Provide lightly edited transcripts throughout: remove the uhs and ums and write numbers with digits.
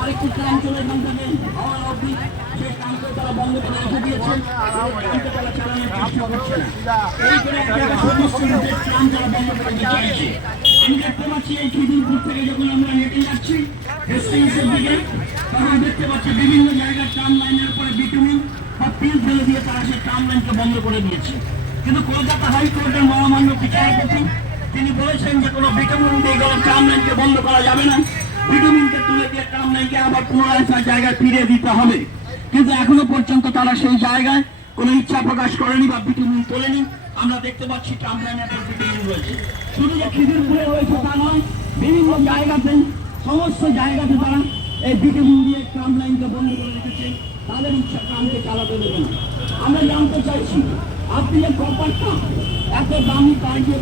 আরেকটি ট্রেন চলে এখান থেকে হওয়ার অবধি সেই ট্রামকে তারা বন্ধ করে রেখে দিয়েছেন, ট্রামকে তারা চালানোর চেষ্টা করছে না। এই করে একটা সমস্ত ট্রাম তারা বন্ধ করে দিতে চাইছে। আমি দেখতে পাচ্ছি এই খিদিরপুর থেকে যখন আমরা হেঁটে যাচ্ছি হেস্টিংসের দিকে, তখন দেখতে পাচ্ছি বিভিন্ন জায়গায় ট্রাম লাইনের উপরে বিটুমিন বা পিল ফেলে দিয়ে তারা সেই ট্রাম লাইনকে বন্ধ করে দিয়েছে। কিন্তু কলকাতা হাইকোর্টের মহামান্য বিচারপতি তিনি বলেছেন যে কোনো বিটুমিন দিয়ে গেলে ট্রাম লাইনকে বন্ধ করা যাবে না, বিটুমিনকে তুলে দিয়ে ট্রাম লাইনকে আবার পুনরায় তার জায়গায় ফিরিয়ে দিতে হবে। কিন্তু এখনো পর্যন্ত তারা সেই জায়গায় কোনো ইচ্ছা প্রকাশ করেনি বা বিটুমিন তোলেনি। আমরা দেখতে পাচ্ছি ট্রাম লাইনের বিটুমিন রয়েছে, শুধু যে খিদিরপুরে রয়েছে তা নয়, বিভিন্ন জায়গাতে সমস্ত জায়গাতে তারা এই বিটুমিন দিয়ে ট্রাম লাইনকে বন্ধ করে রেখেছে, তাদের ইচ্ছা ট্রামকে চালাতে দেবে না। আমরা জানতে চাইছি আপনি যে কপারটা এত দামি তার যে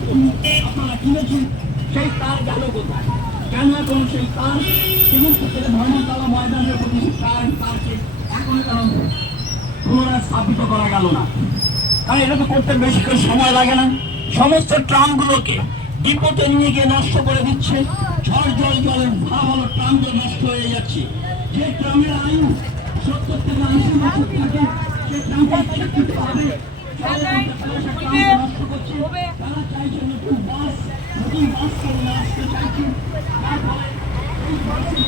আপনারা কিনেছেন সেই তার গেল কোথায়? কেন এখন সেই তার ধর্মতলা ময়দানের প্রতি তারকে এখনো কেন পুনরায় স্থাপিত করা গেল না? কারণ এটা তো করতে বেশি করে সময় লাগে না। সমস্ত ট্রামগুলোকে ডিপোতে নিয়ে গিয়ে নষ্ট করে দিচ্ছে, ঝড় জল জলে ভালো ভালো ট্রামগুলো নষ্ট হয়ে যাচ্ছে। যে ট্রামের আয়ু 70 থেকে 80 বছর থাকে সেই ট্রামকে শিক্ষিত হবে নষ্ট করছে। তারা চাইছে নতুন বাস করে আসতে চাইছে, তার ফলে এই বাসে